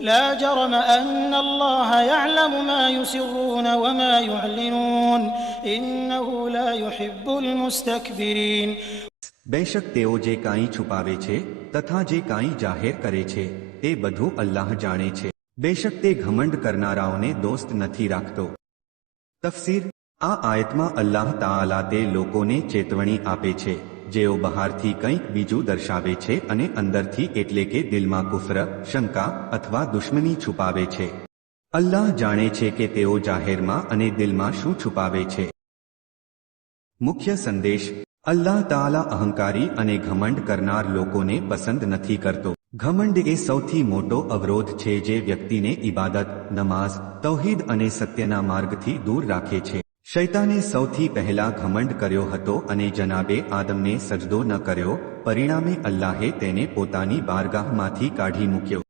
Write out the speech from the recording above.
لا جرم أن الله يعلم ما يسرون وما يعلنون إنه لا يحب المستكبرين. બેશક તેઓ જે કાંઈ છુપાવે છે તથા જે કાંઈ જાહેર કરે છે તે બધું અલ્લાહ જાણે છે. બેશક તે ઘમંડ કરનારાઓને દોસ્ત નથી રાખતો. તફસીર: આ આયતમાં અલ્લાહ તાઆલા તે લોકોને ચેતવણી આપે છે જેઓ બહારથી કંઈક બીજું દર્શાવે છે અને અંદરથી એટલે કે દિલમાં કુફર, શંકા અથવા દુશ્મની છુપાવે છે. અલ્લાહ જાણે છે કે તેઓ જાહેરમાં અને દિલમાં શું છુપાવે છે. મુખ્ય સંદેશ: અલ્લાહ તાઆલા અહંકારી અને ઘમંડ કરનાર લોકોને પસંદ નથી કરતો. ઘમંડ એ સૌથી મોટો અવરોધ છે જે વ્યક્તિને ઇબાદત, નમાઝ, તૌહીદ અને સત્યના માર્ગથી દૂર રાખે છે. શૈતાને સૌથી પહેલા ઘમંડ કર્યો હતો અને જનાબે આદમને સજદો ન કર્યો. પરિણામે અલ્લાહે તેને પોતાની બારગાહમાંથી કાઢી મૂક્યો.